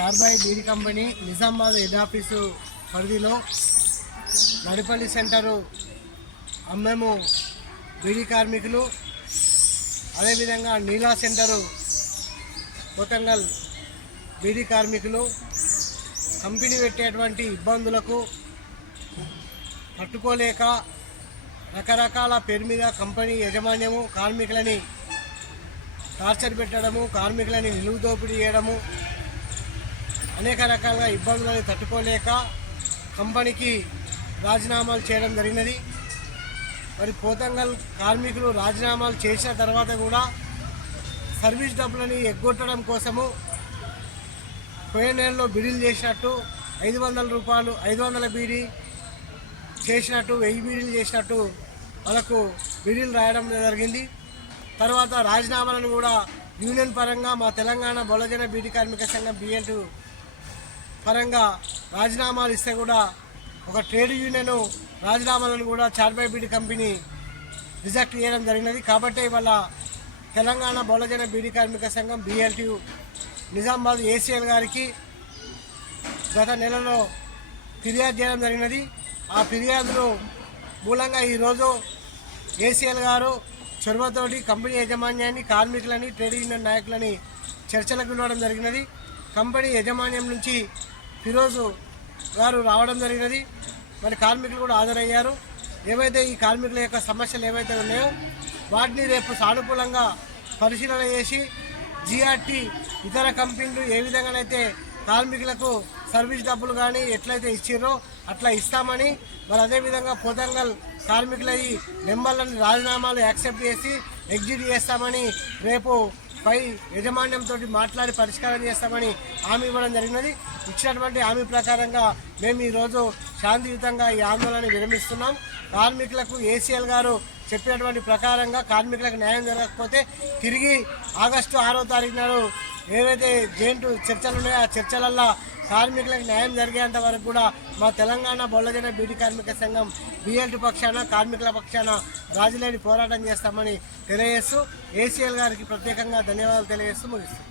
చార్బాయి beedi company Nizamabad head office పరిధిలో Nadipalli centre అమ్మేము beedi కార్మికులు, అదేవిధంగా నీలా సెంటరు కోతంగల్ బీడీ కార్మికులు కంపెనీ పెట్టేటువంటి ఇబ్బందులకు తట్టుకోలేక రకరకాల పేరు మీద కంపెనీ యజమాన్యము కార్మికులని టార్చర్ పెట్టడము, కార్మికులని నిలువు దోపిడీ చేయడము, అనేక రకాల ఇబ్బందులను తట్టుకోలేక కంపెనీకి రాజీనామాలు చేయడం జరిగినది. మరి పోతంగల్ కార్మికులు రాజీనామాలు చేసిన తర్వాత కూడా సర్వీస్ డబ్బులని ఎగ్గొట్టడం కోసము పోయిన నెలలో బిడీలు చేసినట్టు 500 రూపాయలు 500 బీడీ చేసినట్టు 1000 బీడీలు చేసినట్టు వాళ్ళకు బిడీలు రాయడం జరిగింది. తర్వాత రాజీనామాలను కూడా యూనియన్ పరంగా మా తెలంగాణ బహుజన బీడీ కార్మిక సంఘం BL2 పరంగా రాజీనామాలు ఇస్తే కూడా ఒక ట్రేడ్ యూనియన్ రాజీనామాలను కూడా చార్బాయి బీడీ కంపెనీ రిజెక్ట్ చేయడం జరిగినది. కాబట్టి ఇవాళ తెలంగాణ బహుజన బీడీ కార్మిక సంఘం BL2 నిజామాబాద్ ACL గారికి గత నెలలో ఫిర్యాదు చేయడం జరిగినది. ఆ ఫిర్యాదును మూలంగా ఈరోజు ACL గారు చొరవతోటి కంపెనీ యాజమాన్యాన్ని, కార్మికులని, ట్రేడ్ యూనియన్ నాయకులని చర్చలకు పిలవడం జరిగినది. కంపెనీ యాజమాన్యం నుంచి ఫిరోజు గారు రావడం జరిగినది. మరి కార్మికులు కూడా హాజరయ్యారు. ఏవైతే ఈ కార్మికుల యొక్క సమస్యలు ఏవైతే ఉన్నాయో వాటిని రేపు సానుకూలంగా పరిశీలన చేసి GRT ఇతర కంపెనీలు ఏ విధంగానైతే కార్మికులకు సర్వీస్ డబ్బులు కానీ ఎట్లయితే ఇచ్చిర్రో అట్లా ఇస్తామని, మరి అదేవిధంగా పోతంగల్ కార్మికుల ఈ నెంబర్లను రాజీనామాలు యాక్సెప్ట్ చేసి ఎగ్జిట్ చేస్తామని రేపు పై యజమాన్యంతో మాట్లాడి పరిష్కారం చేస్తామని హామీ ఇవ్వడం జరిగినది. ఇచ్చినటువంటి హామీ ప్రకారంగా మేము ఈరోజు శాంతియుతంగా ఈ ఆందోళన విరమిస్తున్నాం. కార్మికులకు ACL గారు చెప్పినటువంటి ప్రకారంగా కార్మికులకు న్యాయం జరగకపోతే తిరిగి ఆగస్టు 6వ తారీఖు నాడు ఏవైతే జైంట్ చర్చలు ఉన్నాయో ఆ చర్చలల్లో కార్మికులకు న్యాయం జరిగేంత వరకు కూడా మా తెలంగాణ బహుజన బీడీ కార్మిక సంఘం BL2 పక్షాన కార్మికుల పక్షాన రాజీలేని పోరాటం చేస్తామని తెలియజేస్తూ ACL గారికి ప్రత్యేకంగా ధన్యవాదాలు తెలియజేస్తూ ముగిస్తున్నాం.